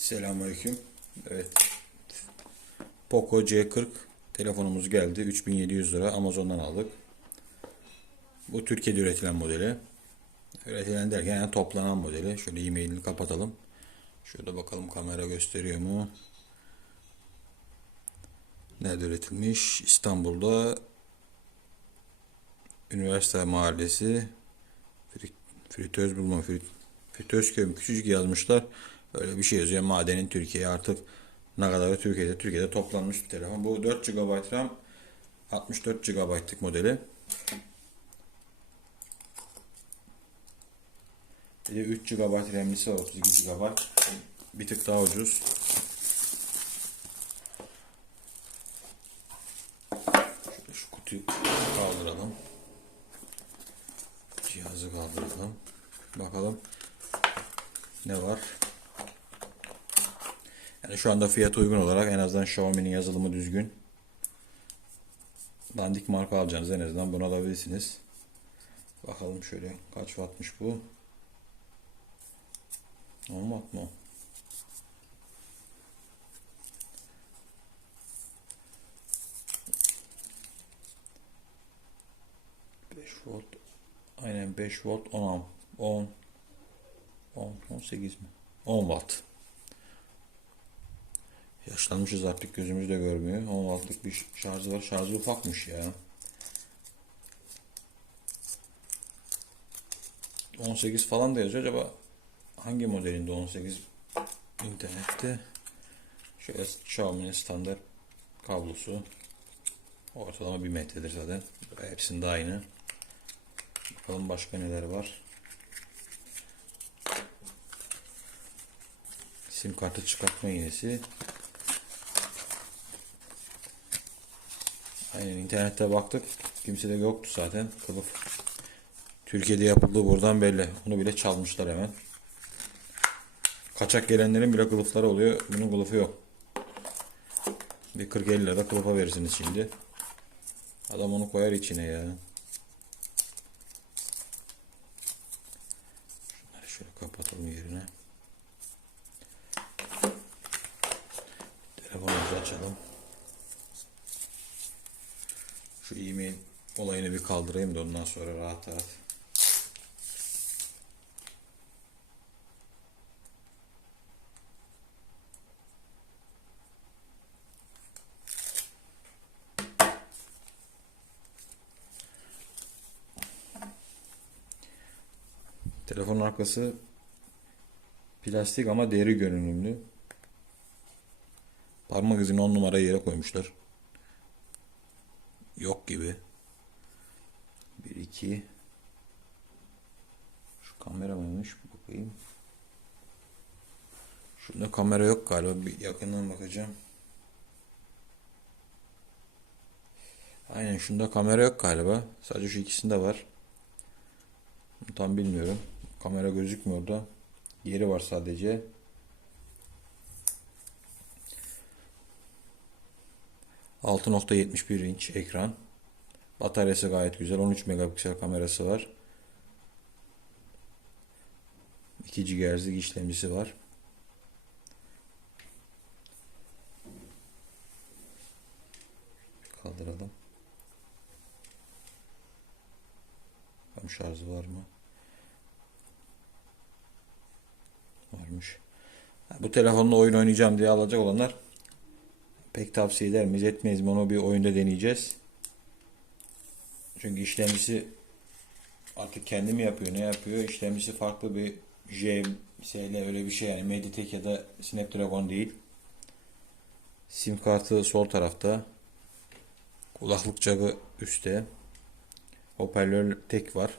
Selamünaleyküm. Evet. Poco C40 telefonumuz geldi. 3700 lira Amazon'dan aldık. Bu Türkiye'de üretilen modeli. Üretilen derken yani toplanan modeli. Şöyle e-mailini kapatalım. Şurada bakalım kamera gösteriyor mu? Nerede üretilmiş? İstanbul'da Üniversite Mahallesi Frit- Fritöz bulma Frit Fritöz köy küçücük yazmışlar. Öyle bir şey yazıyor. Madenin Türkiye artık ne kadar Türkiye'de Türkiye'de toplanmış bir telefon. Bu 4 GB RAM 64 GB'lık modeli. Bir de 3 GB RAM'lisi var 32 GB. Bir tık daha ucuz. Şöyle şu kutuyu kaldıralım. Cihazı kaldıralım. Bakalım ne var? Yani şu anda fiyat uygun olarak en azından Xiaomi'nin yazılımı düzgün. Dandik marka alacağınız en azından bunu alabilirsiniz. Bakalım şöyle kaç wattmış bu? 10 watt mı? volt. Aynen 5 volt 10 am- 10 10 18 mi? 10 watt. Yaşlanmışız artık gözümüz de görmüyor. 10 wattlık bir şarjı var. Şarjı ufakmış ya. 18 falan da yazıyor. Acaba hangi modelinde 18 internette? Şöyle Xiaomi'nin standart kablosu. Ortalama 1 metredir zaten. Hepsinde aynı. Bakalım başka neler var. Sim kartı çıkartma iğnesi. Aynen internette baktık. Kimse de yoktu zaten. Kılıf. Türkiye'de yapıldığı buradan belli. Onu bile çalmışlar hemen. Kaçak gelenlerin bile kılıfları oluyor. Bunun kılıfı yok. Bir 40-50 lira kılıfa verirsiniz şimdi. Adam onu koyar içine ya. Şunları şöyle kapatalım yerine. Telefonumuzu açalım. Şu e-mail olayını bir kaldırayım da ondan sonra rahat rahat. Telefonun arkası plastik ama deri görünümlü. Parmak izini 10 numara yere koymuşlar. Yok gibi. 1 2 Şu kamera mıymış? Bakayım. Şunda kamera yok galiba. Bir yakından bakacağım. Aynen şunda kamera yok galiba. Sadece şu ikisinde var. Tam bilmiyorum. Kamera gözükmüyor da. Yeri var sadece. ...6.71 inç ekran. Bataryası gayet güzel. 13 megapiksel kamerası var. 2 GHz'lik işlemcisi var. Kaldıralım. Bakalım şarjı var mı? Varmış. Bu telefonla oyun oynayacağım diye alacak olanlar pek tavsiye eder miyiz etmeyiz mi onu bir oyunda deneyeceğiz. Çünkü işlemcisi artık kendi mi yapıyor ne yapıyor işlemcisi farklı bir J, SL öyle bir şey yani Mediatek ya da Snapdragon değil. Sim kartı sol tarafta. Kulaklık jackı üstte. Hoparlör tek var.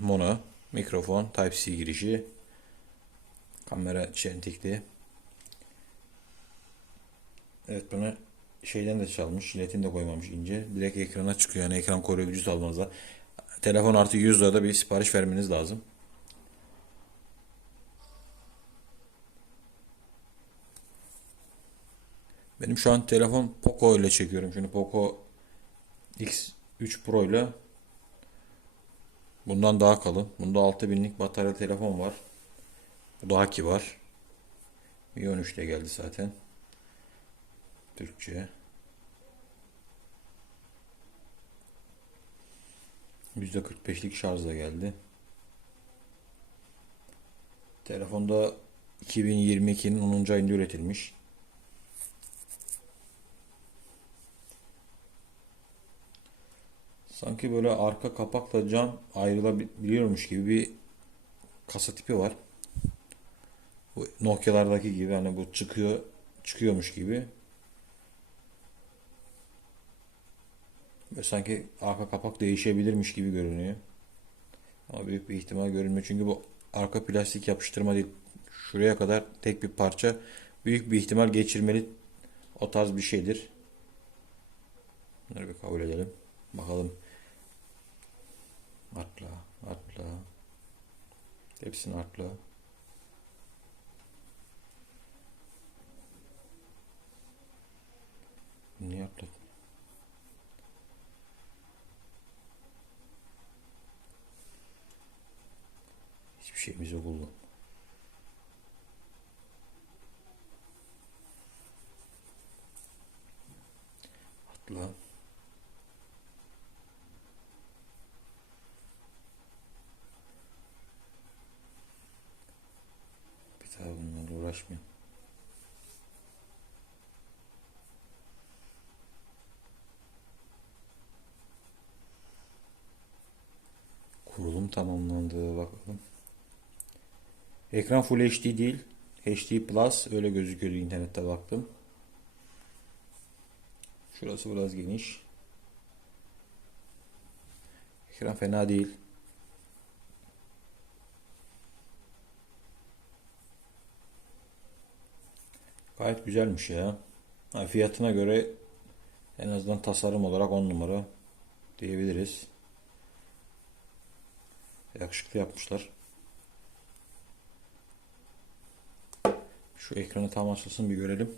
Mono, mikrofon, Type-C girişi. Kamera çentikli. Evet bunu şeyden de çalmış. Jiletin de koymamış ince. Direkt ekrana çıkıyor. Yani ekran koruyucu almanıza. Telefon artı 100 lirada bir sipariş vermeniz lazım. Benim şu an telefon Poco ile çekiyorum. Şimdi Poco X3 Pro ile bundan daha kalın. Bunda 6000'lik batarya telefon var. Bu daha kibar. Mi 13 de geldi zaten. Türkçe. %45'lik şarjla geldi. Telefonda 2022'nin 10. ayında üretilmiş. Sanki böyle arka kapakla cam ayrılabiliyormuş gibi bir kasa tipi var. Bu Nokia'lardaki gibi hani bu çıkıyor çıkıyormuş gibi. Sanki arka kapak değişebilirmiş gibi görünüyor. Ama büyük bir ihtimal görünmüyor. Çünkü bu arka plastik yapıştırma değil. Şuraya kadar tek bir parça. Büyük bir ihtimal geçirmeli o tarz bir şeydir. Bunları bir kabul edelim. Bakalım. Atla, atla. Hepsini atla. Niye atladın? Hiçbir şeyimiz yok oğlum. Atla. Bir daha bunlarla uğraşmayayım. Kurulum tamamlandı bakalım. Ekran Full HD değil. HD Plus öyle gözüküyordu internette baktım. Şurası biraz geniş. Ekran fena değil. Gayet güzelmiş ya. Ha, fiyatına göre en azından tasarım olarak 10 numara diyebiliriz. Yakışıklı yapmışlar. Şu ekranı tam açılsın bir görelim.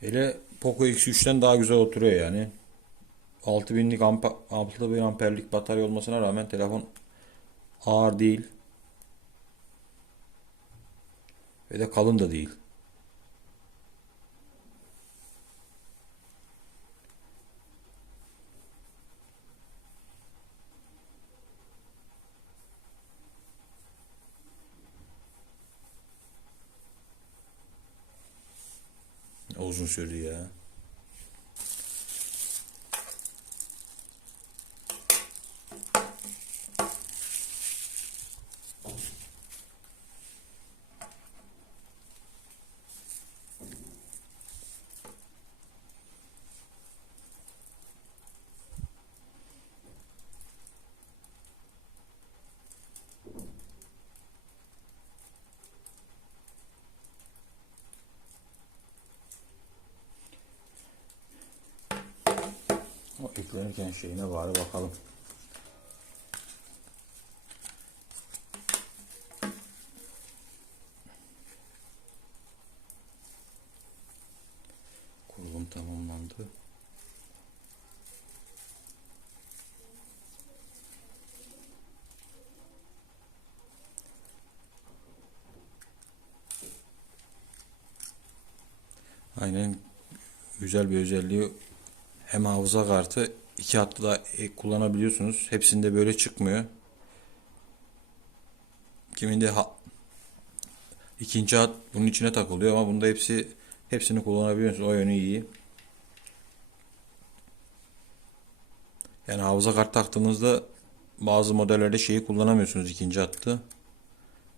Hele Poco X3'ten daha güzel oturuyor yani. 6000'lik amper, 6000 amperlik batarya olmasına rağmen telefon ağır değil. Ve de kalın da değil. Uzun sürdü ya. O eklenirken şeyine bari bakalım. Kurulum tamamlandı. Aynen güzel bir özelliği hem hafıza kartı iki hatlı da e, kullanabiliyorsunuz. Hepsinde böyle çıkmıyor. Kiminde ha, ikinci hat bunun içine takılıyor ama bunda hepsi hepsini kullanabiliyorsunuz. O yönü iyi. Yani hafıza kart taktığınızda bazı modellerde şeyi kullanamıyorsunuz ikinci hattı.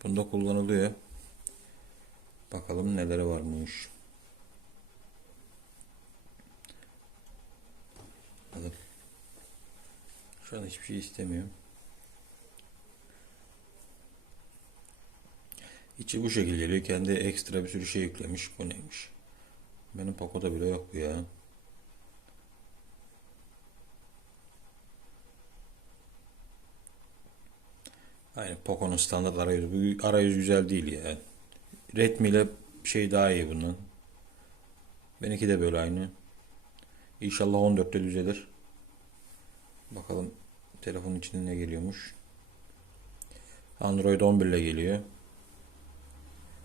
Bunda kullanılıyor. Bakalım neleri varmış. Şu an hiçbir şey istemiyorum. İçi bu şekilde geliyor. Kendi ekstra bir sürü şey yüklemiş. Bu neymiş? Benim Poco'da bile yok bu ya. Aynı Poco'nun standart arayüzü. Bu arayüz güzel değil ya. Redmi ile şey daha iyi bunun. Benimki de böyle aynı. İnşallah 14'te düzelir. Bakalım telefonun içinde ne geliyormuş. Android 11 ile geliyor.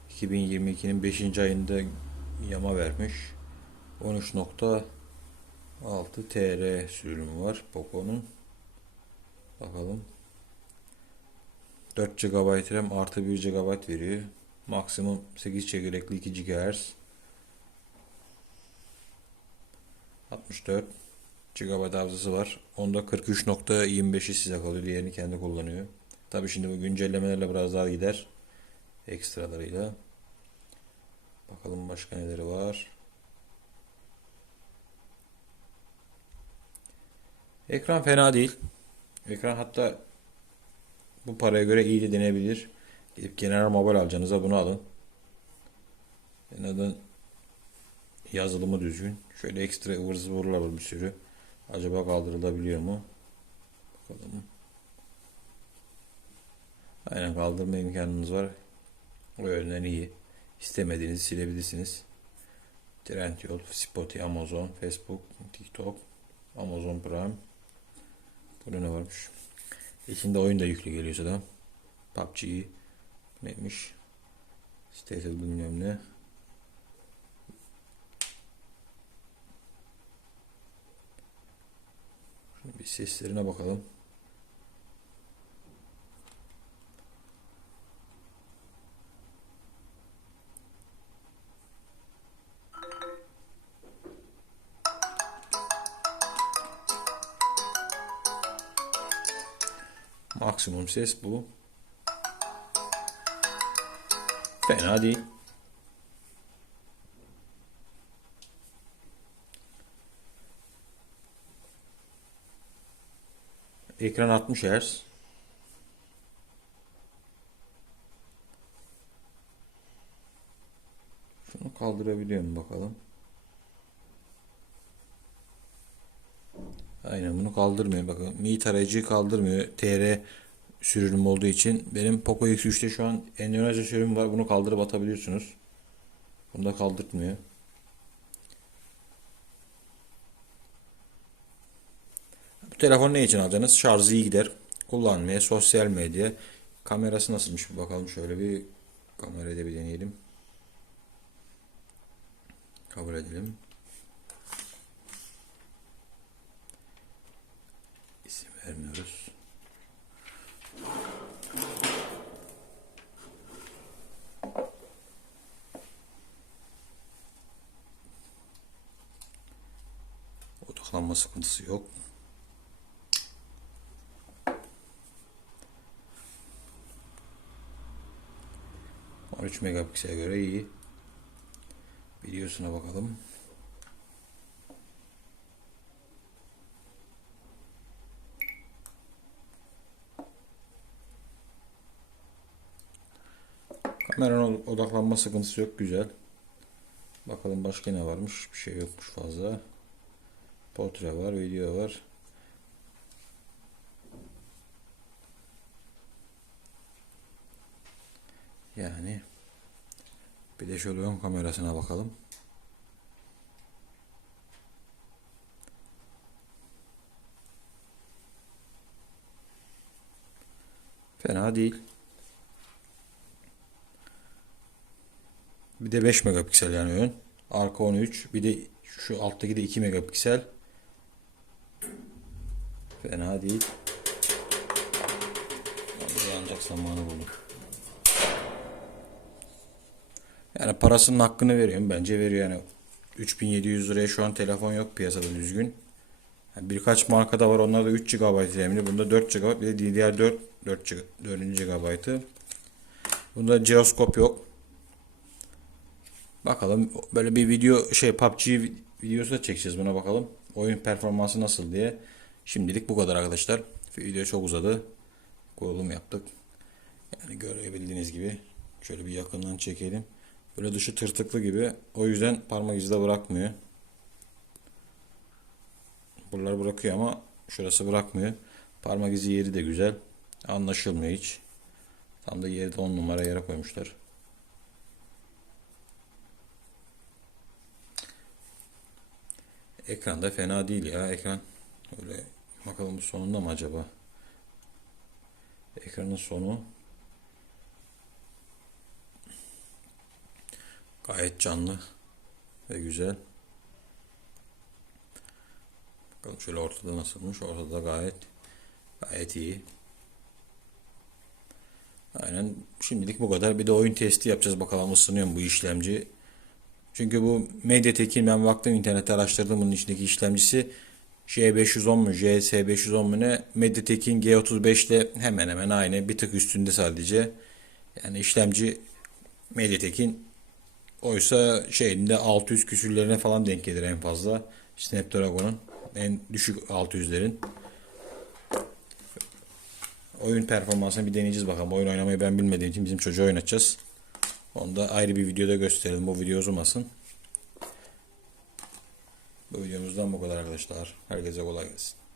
2022'nin 5. ayında yama vermiş. 13.6 TR sürümü var Poco'nun. Bakalım. 4 GB RAM artı 1 GB veriyor. Maksimum 8 çekirdekli 2 GHz. 64 GB hafızası var. Onda 43.25'i size kalıyor. Diğerini kendi kullanıyor. Tabi şimdi bu güncellemelerle biraz daha gider. Ekstralarıyla. Bakalım başka neleri var. Ekran fena değil. Ekran hatta bu paraya göre iyi de denebilir. Gidip General Mobile alacağınıza bunu alın. En azından yazılımı düzgün. Şöyle ekstra ıvır zıvırlar bir sürü. Acaba kaldırılabiliyor mu? Bakalım. Aynen kaldırma imkanınız var. O yönden iyi. İstemediğinizi silebilirsiniz. Trendyol, Spotify, Amazon, Facebook, TikTok, Amazon Prime. Burada ne varmış? İçinde oyun da yüklü geliyorsa da. PUBG neymiş? Stated bilmem ne. Şimdi bir seslerine bakalım. Maksimum ses bu. Fena değil. Ekran 60 Hz. Şunu kaldırabiliyor mu bakalım. Aynen bunu kaldırmıyor. Bakın Mi tarayıcıyı kaldırmıyor. TR sürüm olduğu için. Benim Poco X3'te şu an Endonezya sürüm var. Bunu kaldırıp atabiliyorsunuz. Bunu da kaldırtmıyor. Bu telefon ne için alacaksınız? Şarjı iyi gider. Kullanmaya, sosyal medya. Kamerası nasılmış bir bakalım. Şöyle bir kamerada bir deneyelim. Kabul edelim. İsim vermiyoruz. Odaklanma sıkıntısı yok. On üç megapiksele göre iyi. Videosuna bakalım. Kameranın odaklanma sıkıntısı yok. Güzel. Bakalım başka ne varmış. Bir şey yokmuş fazla. Portre var. Video var. Yani bir de şöyle ön kamerasına bakalım. Fena değil. Bir de 5 megapiksel yani ön. Arka 13. Bir de şu alttaki de 2 megapiksel. Fena değil. Yanacak zamanı buldum. Yani parasının hakkını veriyorum. Bence veriyor yani. 3700 liraya şu an telefon yok piyasada düzgün. Yani birkaç markada var. Onlar da 3 GB RAM'li. Bunda 4 GB. Bir de DDR4 4 4. GB'ı. Bunda jiroskop yok. Bakalım böyle bir video şey PUBG videosu da çekeceğiz buna bakalım. Oyun performansı nasıl diye. Şimdilik bu kadar arkadaşlar. Video çok uzadı. Kurulum yaptık. Yani görebildiğiniz gibi şöyle bir yakından çekelim. Böyle dışı tırtıklı gibi. O yüzden parmak izi de bırakmıyor. Buralar bırakıyor ama şurası bırakmıyor. Parmak izi yeri de güzel. Anlaşılmıyor hiç. Tam da yeri de 10 numara yere koymuşlar. Ekran da fena değil ya. Ekran öyle bakalım sonunda mı acaba? Ekranın sonu gayet canlı ve güzel. Bakalım şöyle ortada nasılmış? Ortada gayet gayet iyi. Aynen şimdilik bu kadar. Bir de oyun testi yapacağız bakalım ısınıyor mu bu işlemci. Çünkü bu Mediatek'in ben baktım internette araştırdım bunun içindeki işlemcisi J510 mu JS510 mu ne Mediatek'in G35 ile hemen hemen aynı bir tık üstünde sadece. Yani işlemci Mediatek'in oysa şeyinde 600 küsürlerine falan denk gelir en fazla. Snapdragon'un en düşük 600'lerin. Oyun performansını bir deneyeceğiz bakalım. Oyun oynamayı ben bilmediğim için bizim çocuğa oynatacağız. Onu da ayrı bir videoda gösterelim. Bu video uzamasın. Bu videomuzdan bu kadar arkadaşlar. Herkese kolay gelsin.